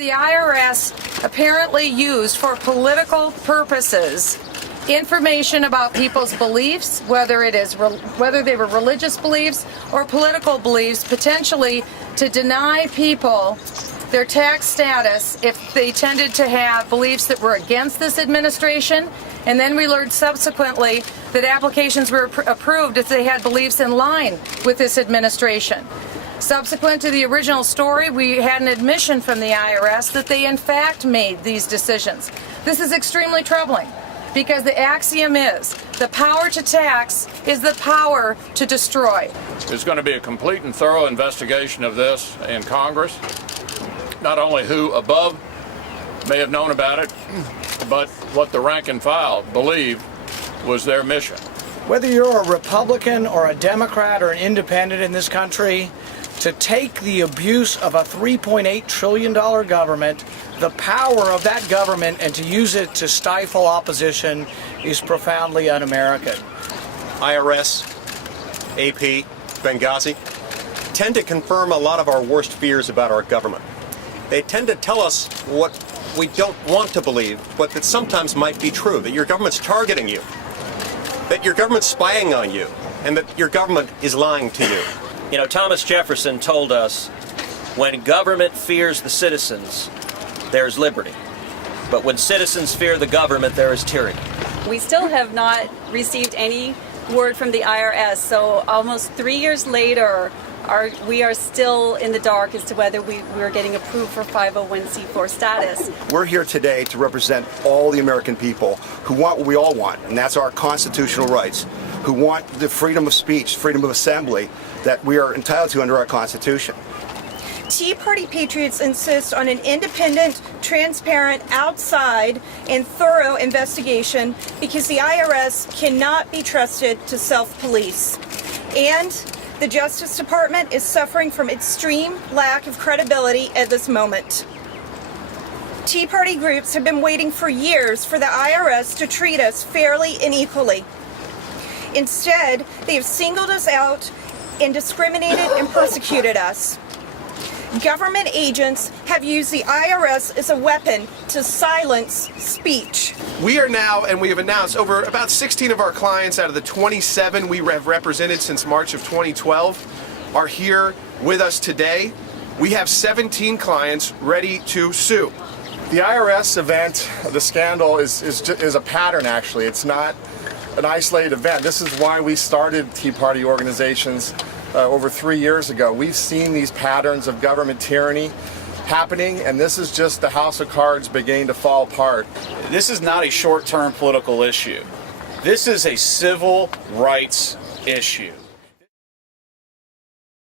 The IRS apparently used for political purposes information about people's beliefs, whether they were religious beliefs or political beliefs, potentially to deny people their tax status if they tended to have beliefs that were against this administration. And then we learned subsequently that applications were approved if they had beliefs in line with this administration. Subsequent to the original story, we had an admission from the IRS that they in fact made these decisions. This is extremely troubling because the axiom is the power to tax is the power to destroy. There's going to be a complete and thorough investigation of this in Congress. Not only who above may have known about it, but what the rank and file believed was their mission. Whether you're a Republican or a Democrat or an independent in this country, to take the abuse of a $3.8 trillion government, the power of that government, and to use it to stifle opposition is profoundly un-American. IRS, AP, Benghazi tend to confirm a lot of our worst fears about our government. They tend to tell us what we don't want to believe, but that sometimes might be true, that your government's targeting you, that your government's spying on you, and that your government is lying to you. You know, Thomas Jefferson told us, when government fears the citizens, there's liberty. But when citizens fear the government, there is tyranny. We still have not received any word from the IRS, so almost 3 years later, we are still in the dark as to whether we're getting approved for 501c4 status. We're here today to represent all the American people who want what we all want, and that's our constitutional rights, who want the freedom of speech, freedom of assembly that we are entitled to under our Constitution. Tea Party patriots insist on an independent, transparent, outside, and thorough investigation because the IRS cannot be trusted to self-police. And the Justice Department is suffering from extreme lack of credibility at this moment. Tea Party groups have been waiting for years for the IRS to treat us fairly and equally. Instead, they have singled us out and discriminated and persecuted us. Government agents have used the IRS as a weapon to silence speech. We are now, and we have announced, over about 16 of our clients out of the 27 we have represented since March of 2012 are here with us today. We have 17 clients ready to sue. The IRS event, the scandal, is a pattern, actually. It's not an isolated event. This is why we started Tea Party organizations over 3 years ago. We've seen these patterns of government tyranny happening, and this is just the house of cards beginning to fall apart. This is not a short-term political issue. This is a civil rights issue.